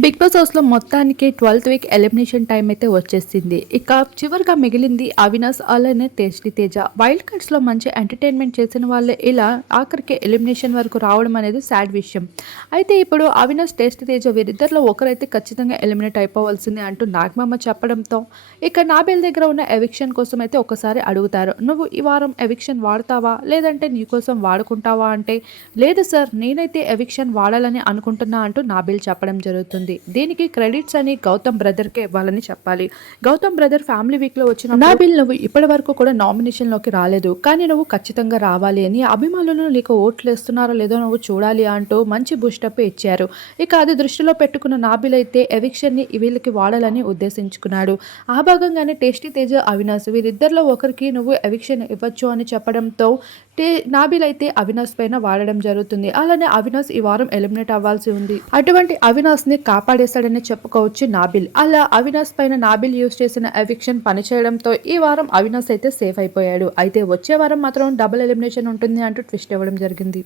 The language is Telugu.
బిగ్ బాస్ హౌస్లో మొత్తానికి ట్వెల్త్ వీక్ ఎలిమినేషన్ టైం అయితే వచ్చేసింది. ఇక చివరిగా మిగిలింది అవినాష్ అలానే తేజ్డి తేజ. వైల్డ్ కార్డ్స్లో మంచి ఎంటర్టైన్మెంట్ చేసిన వాళ్ళే ఇలా ఆఖరికి ఎలిమినేషన్ వరకు రావడం అనేది సాడ్ విషయం. అయితే ఇప్పుడు అవినాష్ టేస్టీ తేజ వీరిద్దరిలో ఒకరైతే ఖచ్చితంగా ఎలిమినేట్ అయిపోవాల్సిందే అంటూ నాగమామ చెప్పడంతో ఇక నాబెల్ దగ్గర ఉన్న ఎవిక్షన్ కోసం అయితే ఒకసారి అడుగుతారు. నువ్వు ఈ వారం ఎవిక్షన్ వాడతావా? లేదంటే నీ కోసం వాడుకుంటావా? అంటే లేదు సార్ నేనైతే ఎవిక్షన్ వాడాలని అనుకుంటున్నా అంటూ నాబెల్ చెప్పడం జరుగుతుంది. దీనికి క్రెడిట్స్ అని గౌతమ్ బ్రదర్కే ఇవ్వాలని చెప్పాలి. గౌతమ్ బ్రదర్ ఫ్యామిలీ వీక్లో వచ్చిన నాబిల్ నువ్వు ఇప్పటి వరకు కూడా నామినేషన్లోకి రాలేదు. కానీ నువ్వు ఖచ్చితంగా రావాలి అని అభిమానులు నీకు ఓట్లు వేస్తున్నారో లేదో నువ్వు చూడాలి అంటూ మంచి బూస్టప్ ఇచ్చారు. ఇక అది దృష్టిలో పెట్టుకున్న నాబిల్ అయితే ఎవిక్షన్ని వీళ్ళకి వాడాలని ఉద్దేశించుకున్నాడు. ఆ భాగంగానే టేస్టీ తేజ అవినాష్ వీరిద్దరిలో ఒకరికి నువ్వు ఎవిక్షన్ ఇవ్వచ్చు అని చెప్పడంతో టే నాబిల్ అయితే అవినాష్ పైన వాడడం జరుగుతుంది. అలానే అవినాష్ ఈ వారం ఎలిమినేట్ అవ్వాల్సి ఉంది. అటువంటి అవినాష్ని కాపాడేశాడని చెప్పుకోవచ్చు నాబిల్. అలా అవినాష్ పైన నాబిల్ యూస్ చేసిన ఎవిక్షన్ పనిచేయడంతో ఈ వారం అవినాష్ అయితే సేఫ్ అయిపోయాడు. అయితే వచ్చే వారం మాత్రం డబుల్ ఎలిమినేషన్ ఉంటుంది అంటూ ట్విస్ట్ ఇవ్వడం జరిగింది.